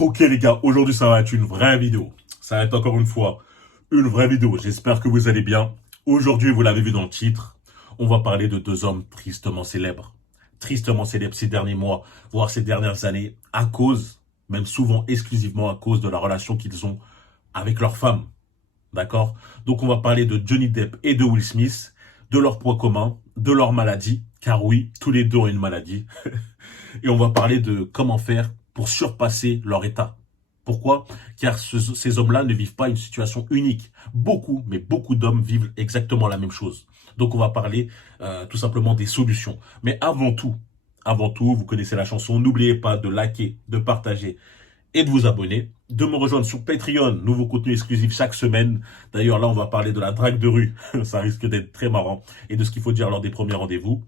Ok les gars, aujourd'hui ça va être une vraie vidéo. Ça va être encore une fois une vraie vidéo. J'espère que vous allez bien. Aujourd'hui, vous l'avez vu dans le titre, on va parler de deux hommes tristement célèbres. Tristement célèbres ces derniers mois, voire ces dernières années, à cause, même souvent exclusivement à cause de la relation qu'ils ont avec leur femme. D'accord? Donc on va parler de Johnny Depp et de Will Smith, de leurs points communs, de leur maladie, car oui, tous les deux ont une maladie. Et on va parler de comment faire pour surpasser leur état. Pourquoi? Car ces hommes-là ne vivent pas une situation unique. Beaucoup, mais beaucoup d'hommes vivent exactement la même chose. Donc on va parler tout simplement des solutions. Mais avant tout, vous connaissez la chanson, n'oubliez pas de liker, de partager et de vous abonner, de me rejoindre sur Patreon, nouveau contenu exclusif chaque semaine. D'ailleurs là on va parler de la drague de rue, ça risque d'être très marrant, et de ce qu'il faut dire lors des premiers rendez-vous.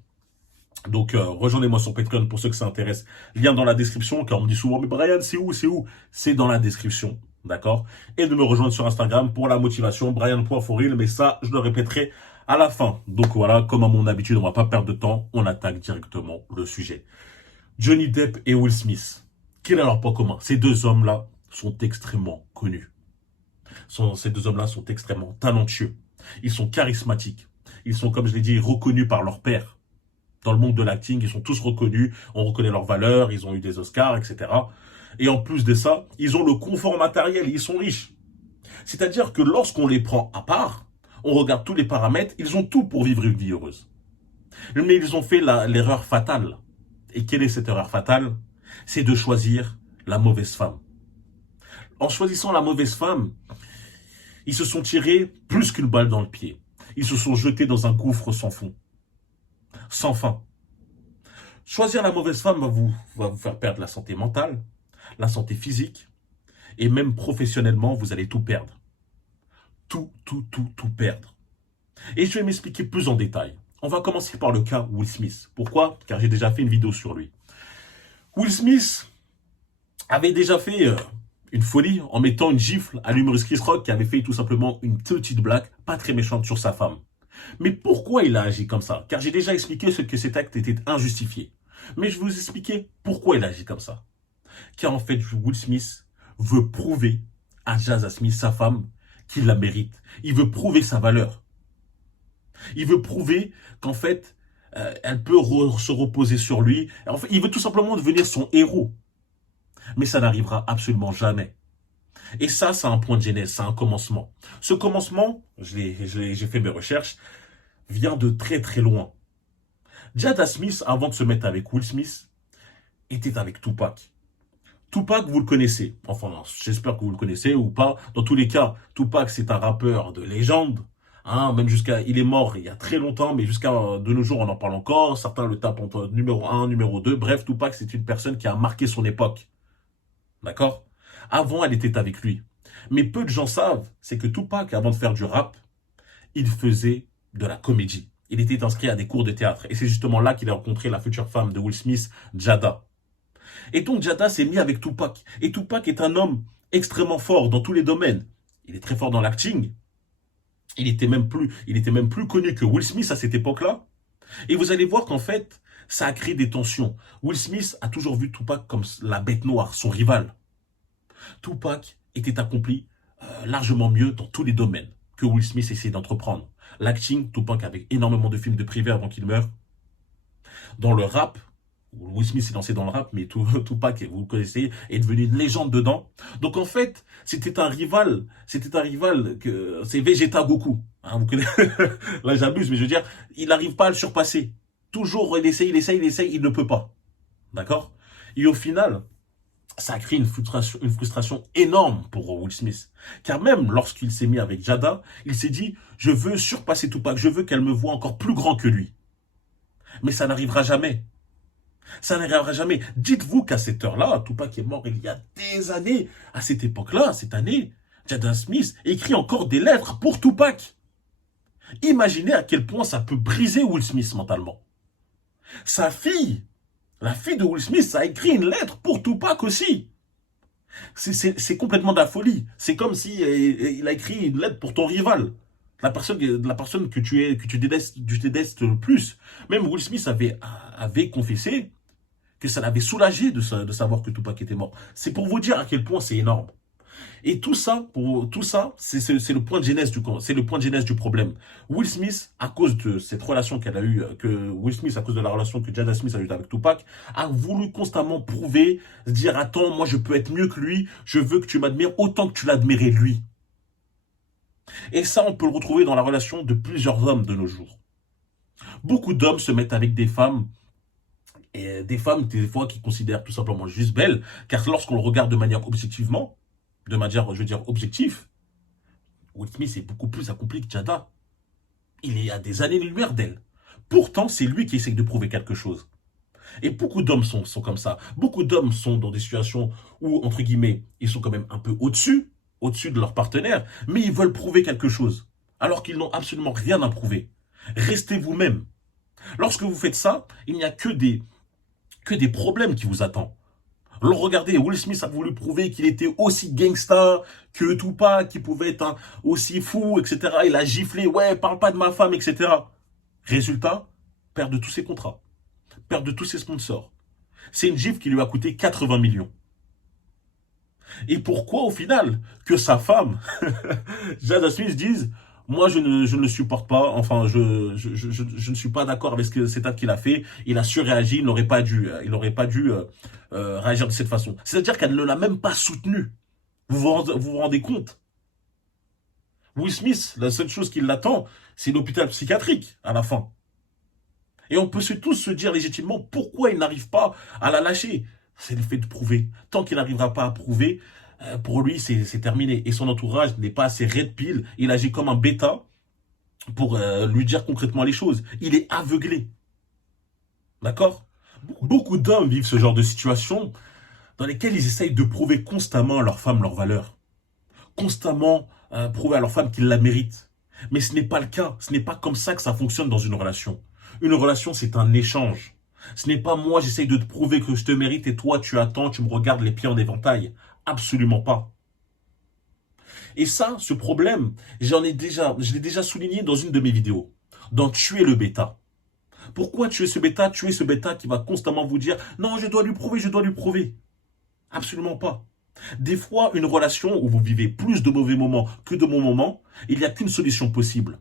Donc rejoignez-moi sur Patreon pour ceux que ça intéresse. Lien dans la description, car on me dit souvent, mais Brian, c'est où, c'est où? C'est dans la description, d'accord? Et de me rejoindre sur Instagram pour la motivation, Brian.foril, mais ça, je le répéterai à la fin. Donc voilà, comme à mon habitude, on va pas perdre de temps, on attaque directement le sujet. Johnny Depp et Will Smith, quel est leur point commun? Ces deux hommes-là sont extrêmement connus. Ces deux hommes-là sont extrêmement talentueux. Ils sont charismatiques. Ils sont, comme je l'ai dit, reconnus par leur père. Dans le monde de l'acting, ils sont tous reconnus, on reconnaît leurs valeurs, ils ont eu des Oscars, etc. Et en plus de ça, ils ont le confort matériel, ils sont riches. C'est-à-dire que lorsqu'on les prend à part, on regarde tous les paramètres, ils ont tout pour vivre une vie heureuse. Mais ils ont fait l'erreur fatale. Et quelle est cette erreur fatale? C'est de choisir la mauvaise femme. En choisissant la mauvaise femme, ils se sont tirés plus qu'une balle dans le pied. Ils se sont jetés dans un gouffre sans fond, sans fin. Choisir la mauvaise femme va vous faire perdre la santé mentale, la santé physique, et même professionnellement, vous allez tout perdre. Tout perdre. Et je vais m'expliquer plus en détail. On va commencer par le cas Will Smith. Pourquoi? Car j'ai déjà fait une vidéo sur lui. Will Smith avait déjà fait une folie en mettant une gifle à l'humoriste Chris Rock qui avait fait tout simplement une petite blague pas très méchante sur sa femme. Mais pourquoi il a agi comme ça? Car j'ai déjà expliqué ce que cet acte était injustifié. Mais je vais vous expliquer pourquoi il agit comme ça. Car en fait, Will Smith veut prouver à Jada Smith, sa femme, qu'il la mérite. Il veut prouver sa valeur. Il veut prouver qu'en fait, elle peut se reposer sur lui. En fait, il veut tout simplement devenir son héros. Mais ça n'arrivera absolument jamais. Et ça, c'est un point de genèse, c'est un commencement. Ce commencement, j'ai fait mes recherches, vient de très très loin. Jada Smith, avant de se mettre avec Will Smith, était avec Tupac. Tupac, vous le connaissez. Enfin, j'espère que vous le connaissez ou pas. Dans tous les cas, Tupac, c'est un rappeur de légende. Hein, même il est mort il y a très longtemps, mais jusqu'à de nos jours, on en parle encore. Certains le tapent entre numéro un, numéro 2. Bref, Tupac, c'est une personne qui a marqué son époque. D'accord? Avant, elle était avec lui. Mais peu de gens savent, c'est que Tupac, avant de faire du rap, il faisait de la comédie. Il était inscrit à des cours de théâtre. Et c'est justement là qu'il a rencontré la future femme de Will Smith, Jada. Et donc Jada s'est mis avec Tupac. Et Tupac est un homme extrêmement fort dans tous les domaines. Il est très fort dans l'acting. Il était même plus connu que Will Smith à cette époque-là. Et vous allez voir qu'en fait, ça a créé des tensions. Will Smith a toujours vu Tupac comme la bête noire, son rival. Tupac était accompli largement mieux dans tous les domaines que Will Smith essayait d'entreprendre. L'acting, Tupac avait énormément de films de privé avant qu'il meure. Dans le rap, Will Smith s'est lancé dans le rap, mais Tupac, vous le connaissez, est devenu une légende dedans. Donc en fait, c'était un rival que c'est Vegeta Goku. Hein, vous connaissez. Là j'abuse, mais je veux dire, il n'arrive pas à le surpasser. Toujours, il essaye, il ne peut pas. D'accord? Et au final, ça a créé une frustration énorme pour Will Smith. Car même lorsqu'il s'est mis avec Jada, il s'est dit, je veux surpasser Tupac, je veux qu'elle me voie encore plus grand que lui. Mais ça n'arrivera jamais. Ça n'arrivera jamais. Dites-vous qu'à cette heure-là, Tupac est mort il y a des années. À cette époque-là, cette année, Jada Smith écrit encore des lettres pour Tupac. Imaginez à quel point ça peut briser Will Smith mentalement. Sa fille, la fille de Will Smith, a écrit une lettre pour Tupac aussi. C'est complètement de la folie. C'est comme si il a écrit une lettre pour ton rival. La personne que tu détestes le plus. Même Will Smith avait confessé que ça l'avait soulagé de savoir que Tupac était mort. C'est pour vous dire à quel point c'est énorme. Et tout ça, c'est le point de genèse c'est le point de genèse du problème. Will Smith, à cause de cette relation qu'elle a eue, à cause de la relation que Jada Smith a eue avec Tupac, a voulu constamment prouver, se dire, attends, moi je peux être mieux que lui, je veux que tu m'admires autant que tu l'admirais lui. Et ça, on peut le retrouver dans la relation de plusieurs hommes de nos jours. Beaucoup d'hommes se mettent avec des femmes, et des femmes, des fois, qui considèrent tout simplement juste belles, car lorsqu'on le regarde de manière objectivement, de manière, je veux dire, objective, Will Smith est beaucoup plus accompli que Jada. Il est à des années-lumière d'elle. Pourtant, c'est lui qui essaye de prouver quelque chose. Et beaucoup d'hommes sont comme ça. Beaucoup d'hommes sont dans des situations où, entre guillemets, ils sont quand même un peu au-dessus de leur partenaire, mais ils veulent prouver quelque chose, alors qu'ils n'ont absolument rien à prouver. Restez vous-même. Lorsque vous faites ça, il n'y a que des problèmes qui vous attendent. Alors regardez, Will Smith a voulu prouver qu'il était aussi gangsta que Tupac, qu'il pouvait être aussi fou, etc. Il a giflé, ouais, parle pas de ma femme, etc. Résultat, perte de tous ses contrats, perte de tous ses sponsors. C'est une gifle qui lui a coûté 80 millions. Et pourquoi au final que sa femme, Jada Smith, dise moi je ne le supporte pas, enfin je ne suis pas d'accord avec cet acte qu'il a fait, il a surréagi, il n'aurait pas dû, réagir de cette façon. C'est-à-dire qu'elle ne l'a même pas soutenu. Vous vous rendez compte? Will Smith, la seule chose qui l'attend, c'est l'hôpital psychiatrique à la fin. Et on peut tous se dire légitimement pourquoi il n'arrive pas à la lâcher. C'est le fait de prouver. Tant qu'il n'arrivera pas à prouver, pour lui, c'est terminé. Et son entourage n'est pas assez red pill. Il agit comme un bêta pour lui dire concrètement les choses. Il est aveuglé. D'accord? Beaucoup d'hommes vivent ce genre de situation dans lesquelles ils essayent de prouver constamment à leur femme leur valeur. Constamment prouver à leur femme qu'ils la méritent. Mais ce n'est pas le cas. Ce n'est pas comme ça que ça fonctionne dans une relation. Une relation, c'est un échange. Ce n'est pas moi, j'essaye de te prouver que je te mérite et toi, tu attends, tu me regardes les pieds en éventail. Absolument pas. Et ça, ce problème, je l'ai déjà souligné dans une de mes vidéos. Dans tuer le bêta. Pourquoi tuer ce bêta? Tuer ce bêta qui va constamment vous dire non, je dois lui prouver, je dois lui prouver. Absolument pas. Des fois, une relation où vous vivez plus de mauvais moments que de bons moments, il n'y a qu'une solution possible.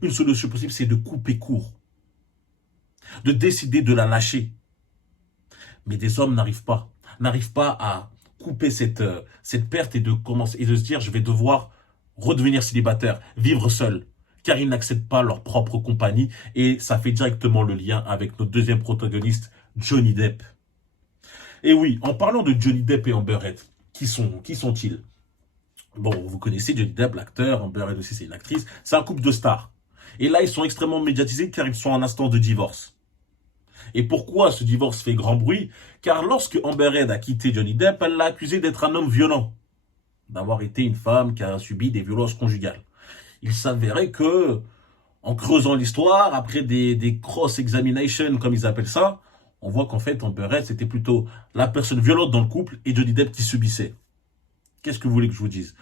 Une solution possible, c'est de couper court. De décider de la lâcher. Mais des hommes n'arrivent pas à couper cette perte et de se dire je vais devoir redevenir célibataire, vivre seul, car ils n'acceptent pas leur propre compagnie et ça fait directement le lien avec notre deuxième protagoniste, Johnny Depp. Et oui, en parlant de Johnny Depp et Amber Heard, qui sont-ils? Bon, vous connaissez Johnny Depp, l'acteur, Amber Heard aussi c'est une actrice, c'est un couple de stars. Et là, ils sont extrêmement médiatisés car ils sont en instant de divorce. Et pourquoi ce divorce fait grand bruit? Car lorsque Amber Heard a quitté Johnny Depp, elle l'a accusé d'être un homme violent, d'avoir été une femme qui a subi des violences conjugales. Il s'avérait que, en creusant l'histoire, après des cross-examinations, comme ils appellent ça, on voit qu'en fait, Amber Heard, c'était plutôt la personne violente dans le couple et Johnny Depp qui subissait. Qu'est-ce que vous voulez que je vous dise?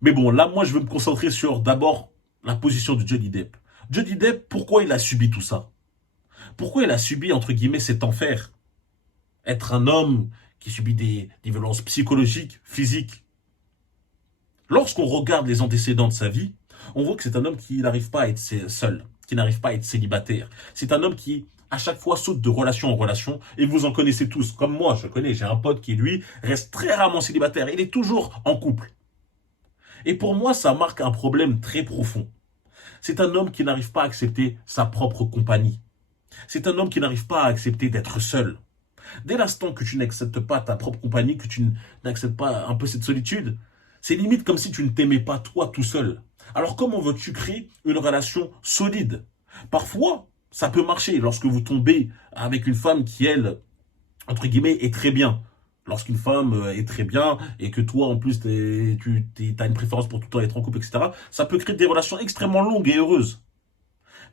Mais bon, là, moi, je veux me concentrer sur, d'abord, la position de Johnny Depp. Johnny Depp, pourquoi il a subi tout ça? Pourquoi il a subi, entre guillemets, cet enfer? Être un homme qui subit des violences psychologiques, physiques. Lorsqu'on regarde les antécédents de sa vie, on voit que c'est un homme qui n'arrive pas à être seul, qui n'arrive pas à être célibataire. C'est un homme qui, à chaque fois, saute de relation en relation, et vous en connaissez tous. Comme moi, je connais, j'ai un pote qui, lui, reste très rarement célibataire. Il est toujours en couple. Et pour moi, ça marque un problème très profond. C'est un homme qui n'arrive pas à accepter sa propre compagnie. C'est un homme qui n'arrive pas à accepter d'être seul. Dès l'instant que tu n'acceptes pas ta propre compagnie, que tu n'acceptes pas un peu cette solitude, c'est limite comme si tu ne t'aimais pas toi tout seul. Alors comment veux-tu créer une relation solide? Parfois, ça peut marcher lorsque vous tombez avec une femme qui, elle, entre guillemets, est très bien. Lorsqu'une femme est très bien et que toi, en plus, tu as une préférence pour tout le temps être en couple, etc., ça peut créer des relations extrêmement longues et heureuses.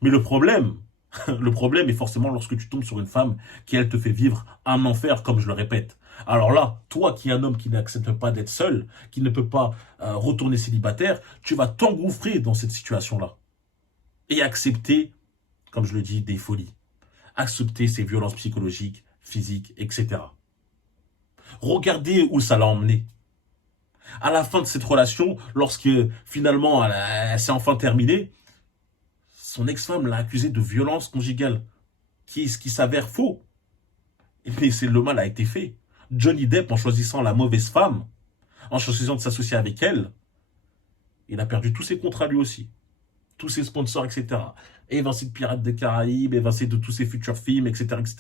Mais le problème est forcément lorsque tu tombes sur une femme qui, elle, te fait vivre un enfer, comme je le répète. Alors là, toi qui es un homme qui n'accepte pas d'être seul, qui ne peut pas retourner célibataire, tu vas t'engouffrer dans cette situation-là. Et accepter, comme je le dis, des folies. Accepter ces violences psychologiques, physique, etc. Regardez où ça l'a emmené. À la fin de cette relation, lorsque finalement elle s'est enfin terminée, son ex-femme l'a accusé de violence conjugale, ce qui s'avère faux. Mais le mal a été fait. Johnny Depp, en choisissant la mauvaise femme, en choisissant de s'associer avec elle, il a perdu tous ses contrats lui aussi. Tous ses sponsors, etc. Évincé de Pirates des Caraïbes, évincé de tous ses futurs films, etc. etc.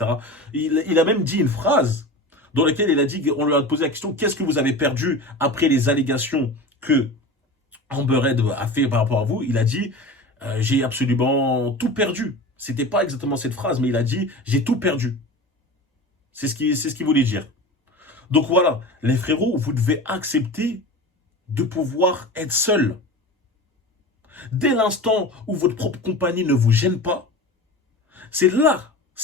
Il a même dit une phrase dans laquelle il a dit, on lui a posé la question, qu'est-ce que vous avez perdu après les allégations que Amber Heard a fait par rapport à vous? Il a dit, j'ai absolument tout perdu. C'était pas exactement cette phrase, mais il a dit, j'ai tout perdu. C'est ce qu'il voulait dire. Donc voilà, les frérots, vous devez accepter de pouvoir être seul. Dès l'instant où votre propre compagnie ne vous gêne pas, c'est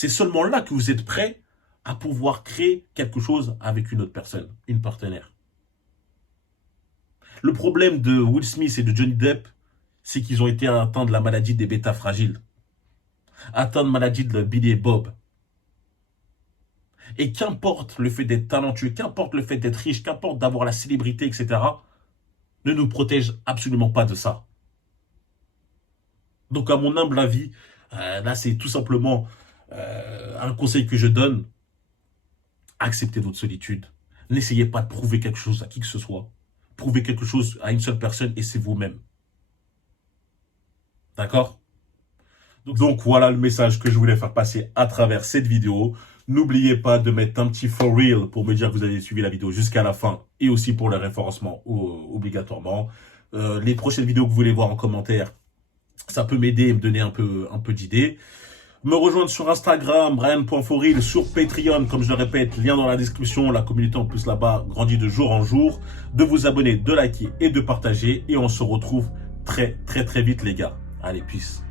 seulement là que vous êtes prêt à pouvoir créer quelque chose avec une autre personne, une partenaire. Le problème de Will Smith et de Johnny Depp, c'est qu'ils ont été atteints de la maladie des bêta fragiles, atteints de la maladie de Billy et Bob. Et qu'importe le fait d'être talentueux, qu'importe le fait d'être riche, qu'importe d'avoir la célébrité, etc., ne nous protège absolument pas de ça. Donc, à mon humble avis, là, c'est tout simplement un conseil que je donne. Acceptez votre solitude. N'essayez pas de prouver quelque chose à qui que ce soit. Prouvez quelque chose à une seule personne et c'est vous-même. D'accord ? Donc, voilà le message que je voulais faire passer à travers cette vidéo. N'oubliez pas de mettre un petit for real pour me dire que vous avez suivi la vidéo jusqu'à la fin et aussi pour le référencement obligatoirement. Les prochaines vidéos que vous voulez voir en commentaire, ça peut m'aider et me donner un peu d'idées. Me rejoindre sur Instagram, Brian.forreal, sur Patreon, comme je le répète, lien dans la description. La communauté en plus là-bas grandit de jour en jour. De vous abonner, de liker et de partager. Et on se retrouve très vite les gars. Allez, peace.